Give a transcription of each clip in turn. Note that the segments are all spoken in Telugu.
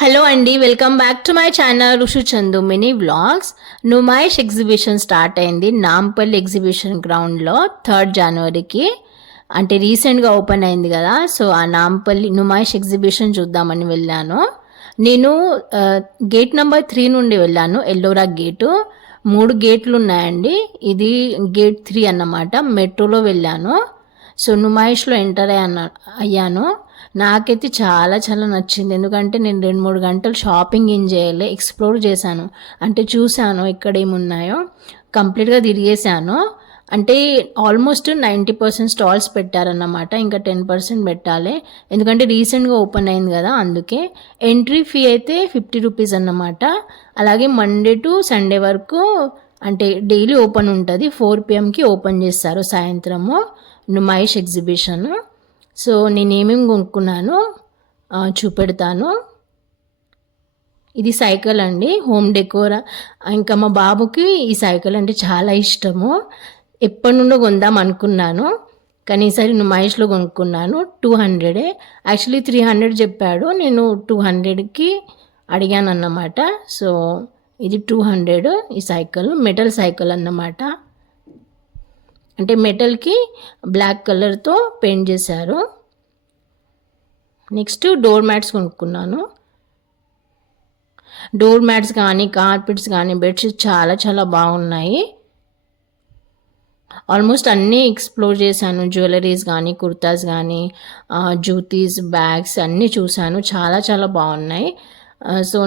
హలో అండి, welcome back to my channel Rishu Chandu mini vlogs. Numaish exhibition start అయింది నాంపల్లి ఎగ్జిబిషన్ గ్రౌండ్లో 3rd జనవరికి. అంటే రీసెంట్గా ఓపెన్ అయింది కదా, సో ఆ నాంపల్లి నుమాయిష్ ఎగ్జిబిషన్ చూద్దామని వెళ్ళాను. నేను గేట్ నెంబర్ 3 నుండి వెళ్ళాను, ఎల్లోరా గేటు. 3 గేట్లు ఉన్నాయండి, ఇది గేట్ 3 అన్నమాట. మెట్రోలో వెళ్ళాను. సో నుమాయిష్లో ఎంటర్ అయ్యాను. నాకైతే చాలా చాలా నచ్చింది, ఎందుకంటే నేను 2-3 గంటలు షాపింగ్ ఏం చేయలే, ఎక్స్ప్లోర్ చేశాను. అంటే చూశాను ఇక్కడ ఏమున్నాయో, కంప్లీట్గా తిరిగేశాను. అంటే ఆల్మోస్ట్ 90% స్టాల్స్ పెట్టారన్నమాట, ఇంకా 10% పెట్టాలి, ఎందుకంటే రీసెంట్గా ఓపెన్ అయింది కదా అందుకే. ఎంట్రీ ఫీ అయితే 50 రూపీస్ అన్నమాట. అలాగే మండే టు సండే వరకు అంటే డైలీ ఓపెన్ ఉంటుంది. 4 PM ఓపెన్ చేస్తారు సాయంత్రము నుమాయిష్ ఎగ్జిబిషన్. సో నేను ఏమేమి కొనుక్కున్నాను చూపెడతాను. ఇది సైకిల్ అండి, హోమ్ డెకోర్. ఇంకా మా బాబుకి ఈ సైకిల్ అంటే చాలా ఇష్టము, ఎప్పటి నుండో కొందాం అనుకున్నాను, కానీ ఈసారి నుమాయిష్లో కొనుక్కున్నాను. 200, యాక్చువల్లీ 300 చెప్పాడు, నేను 200కి అడిగాను అన్నమాట. సో ఇది 200. ఈ సైకిల్ మెటల్ సైకిల్ అన్నమాట, అంటే మెటల్కి బ్లాక్ కలర్తో పెయింట్ చేశారు. నెక్స్ట్ డోర్ మ్యాట్స్ కొనుక్కున్నాను. డోర్ మ్యాట్స్ కానీ కార్పెట్స్ కానీ బెడ్షీట్స్ చాలా చాలా బాగున్నాయి. ఆల్మోస్ట్ అన్నీ ఎక్స్ప్లోర్ చేశాను, జ్యువెలరీస్ కానీ కుర్తాస్ కానీ జూతీస్ బ్యాగ్స్ అన్నీ చూశాను, చాలా చాలా బాగున్నాయి. సో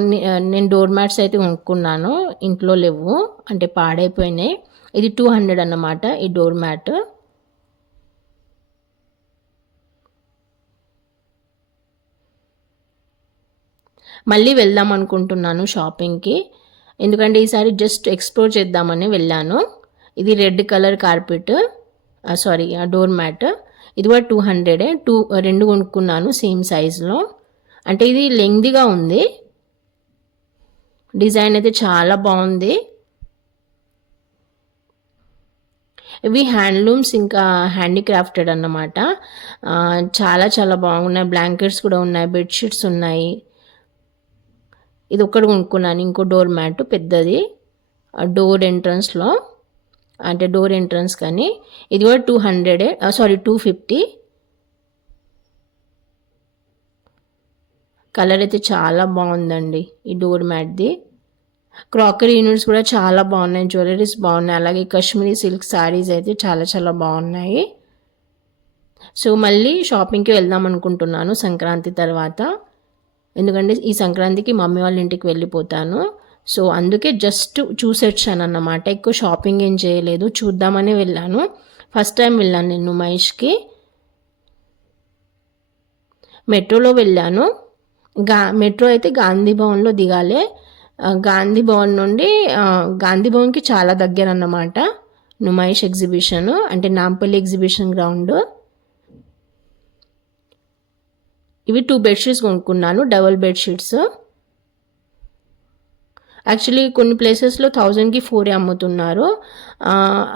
నేను డోర్ మ్యాట్స్ అయితే కొనుక్కున్నాను, ఇంట్లో లేవు అంటే పాడైపోయినాయి. ఇది 200 అన్నమాట ఈ డోర్ మ్యాట్. మళ్ళీ వెళ్దాం అనుకుంటున్నాను షాపింగ్కి, ఎందుకంటే ఈసారి జస్ట్ ఎక్స్ప్లోర్ చేద్దామని వెళ్ళాను. ఇది red colour carpet, sorry door mat. ఇది కూడా 200. 2 కొనుక్కున్నాను సేమ్ సైజులో. అంటే ఇది లెంగ్తీగా ఉంది, డిజైన్ అయితే చాలా బాగుంది. ఇవి హ్యాండ్లూమ్స్ ఇంకా హ్యాండీక్రాఫ్టెడ్ అన్నమాట. చాలా చాలా బాగున్నాయి. బ్లాంకెట్స్ కూడా ఉన్నాయి, బెడ్షీట్స్ ఉన్నాయి. ఇది ఒక్కటి కొనుక్కున్నాను, ఇంకో డోర్ మ్యాట్ పెద్దది డోర్ ఎంట్రన్స్లో, అంటే డోర్ ఎంట్రన్స్ కానీ. ఇది కూడా 200, సారీ 250. కలర్ అయితే చాలా బాగుందండి ఈ డోర్ మ్యాట్ది. క్రాకరీ యూనిట్స్ కూడా చాలా బాగున్నాయి, జ్యువెలరీస్ బాగున్నాయి, అలాగే కాశ్మీరీ సిల్క్ శారీస్ అయితే చాలా చాలా బాగున్నాయి. సో మళ్ళీ షాపింగ్కి వెళ్దాం అనుకుంటున్నాను సంక్రాంతి తర్వాత, ఎందుకంటే ఈ సంక్రాంతికి మమ్మీ వాళ్ళ ఇంటికి వెళ్ళిపోతాను. సో అందుకే జస్ట్ చూసొచ్చాను అన్నమాట, ఎక్కువ షాపింగ్ ఏం చేయలేదు, చూద్దామని వెళ్ళాను. ఫస్ట్ టైం వెళ్ళాను నేను మహేష్కి. మెట్రోలో వెళ్ళాను. మెట్రో అయితే గాంధీ భవన్లో దిగాలి. గాంధీ భవన్ నుండి గాంధీ భవన్కి చాలా దగ్గర అన్నమాట నుమాయిష్ ఎగ్జిబిషన్, అంటే నాంపల్లి ఎగ్జిబిషన్ గ్రౌండ్. ఇవి 2 బెడ్షీట్స్ కొనుక్కున్నాను, డబుల్ బెడ్షీట్స్. యాక్చువల్లీ కొన్ని ప్లేసెస్లో 1000కి 4 అమ్ముతున్నారు,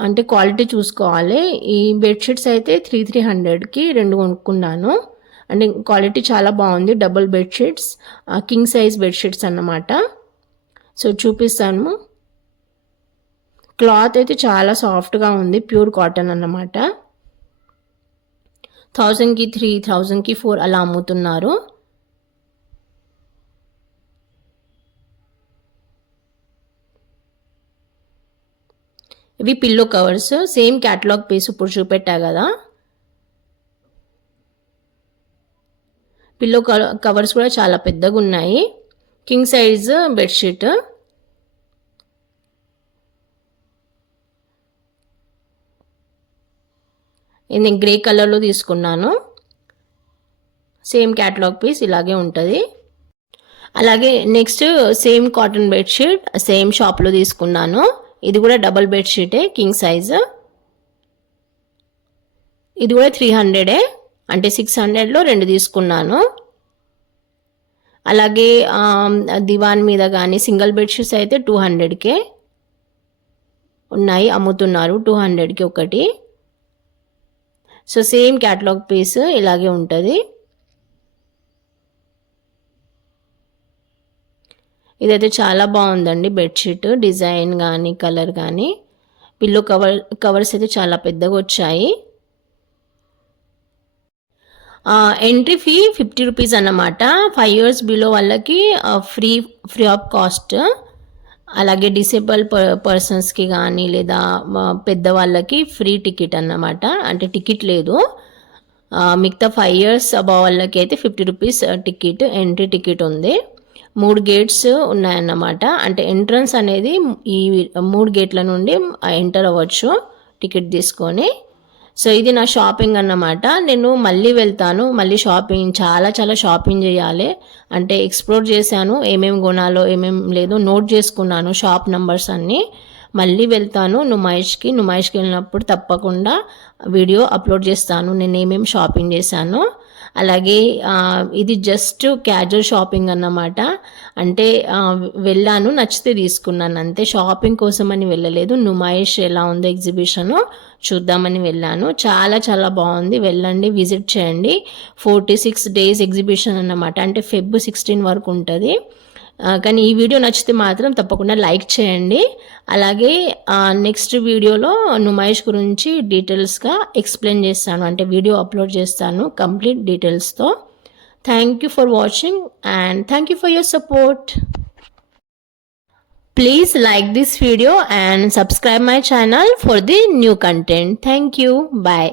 అంటే క్వాలిటీ చూసుకోవాలి. ఈ బెడ్షీట్స్ అయితే 300కి 2 కొనుక్కున్నాను, అంటే క్వాలిటీ చాలా బాగుంది. Double bedsheets, king size bedsheets అన్నమాట. సో చూపిస్తాను. క్లాత్ అయితే చాలా సాఫ్ట్గా ఉంది, ప్యూర్ కాటన్ అన్నమాట. 1000కి 3, 1000కి 4 అలా అమ్ముతున్నారు. ఇవి pillow covers, same catalogue piece ఇప్పుడు చూపెట్టా కదా. పిల్లో కవర్స్ కూడా చాలా పెద్దగా ఉన్నాయి. కింగ్ సైజ్ బెడ్షీట్, నేను గ్రే కలర్లో తీసుకున్నాను. సేమ్ క్యాటలాగ్ పీస్ ఇలాగే ఉంటుంది. అలాగే next same cotton bedsheet same షాప్లో తీసుకున్నాను. ఇది కూడా డబల్ బెడ్షీటే, కింగ్ సైజ్. ఇది కూడా 300, అంటే 600లో 2 తీసుకున్నాను. అలాగే దివాన్ మీద కానీ సింగిల్ బెడ్షీట్స్ అయితే 200కే ఉన్నాయి, అమ్ముతున్నారు 200కి ఒకటి. సో సేమ్ క్యాటలాగ్ పీస్ ఇలాగే ఉంటుంది. ఇదైతే చాలా బాగుందండి బెడ్షీట్, డిజైన్ కానీ కలర్ కానీ. పిల్లో కవర్స్ అయితే చాలా పెద్దగా వచ్చాయి. ఎంట్రీ ఫీ 50 రూపీస్ అన్నమాట. 5 years బిలో వాళ్ళకి ఫ్రీ ఆఫ్ కాస్ట్. అలాగే డిసేబుల్ పర్సన్స్కి కానీ లేదా పెద్దవాళ్ళకి ఫ్రీ టికెట్ అన్నమాట. అంటే టికెట్ లేదు. మిగతా 5 years అబవ్ వాళ్ళకి అయితే 50 రూపీస్ టికెట్, ఎంట్రీ టికెట్ ఉంది. 3 గేట్స్ ఉన్నాయన్నమాట. అంటే ఎంట్రన్స్ అనేది ఈ 3 గేట్ల నుండి ఎంటర్ అవ్వచ్చు టికెట్ తీసుకొని. సో ఇది నా షాపింగ్ అన్నమాట. నేను మళ్ళీ వెళ్తాను, మళ్ళీ చాలా చాలా షాపింగ్ చేయాలి. అంటే ఎక్స్ప్లోర్ చేశాను, ఏమేమి కొనాలో ఏమేమి లేదో నోట్ చేసుకున్నాను షాప్ నంబర్స్ అన్నీ. మళ్ళీ వెళ్తాను నుమాయిష్కి వెళ్ళినప్పుడు తప్పకుండా వీడియో అప్లోడ్ చేస్తాను నేను ఏమేమి షాపింగ్ చేశాను. అలాగే ఇది జస్ట్ క్యాజువల్ షాపింగ్ అన్నమాట. అంటే వెళ్ళాను, నచ్చితే తీసుకున్నాను అంతే. షాపింగ్ కోసం అని వెళ్ళలేదు. నుమాయిష్ ఎలా ఉందో ఎగ్జిబిషను చూద్దామని వెళ్ళాను. చాలా చాలా బాగుంది, వెళ్ళండి, విజిట్ చేయండి. 46 days ఎగ్జిబిషన్ అన్నమాట. అంటే Feb 16 వరకు ఉంటుంది. కానీ ఈ వీడియో నచ్చితే మాత్రం తప్పకుండా లైక్ చేయండి. అలాగే నెక్స్ట్ వీడియోలో నుమాయిష్ గురించి డీటెయిల్స్గా ఎక్స్ప్లెయిన్ చేస్తాను, అంటే వీడియో అప్లోడ్ చేస్తాను కంప్లీట్ డీటెయిల్స్తో. Thank you for watching and thank you for your support. Please like this video and subscribe my channel for the new content. Thank you. Bye.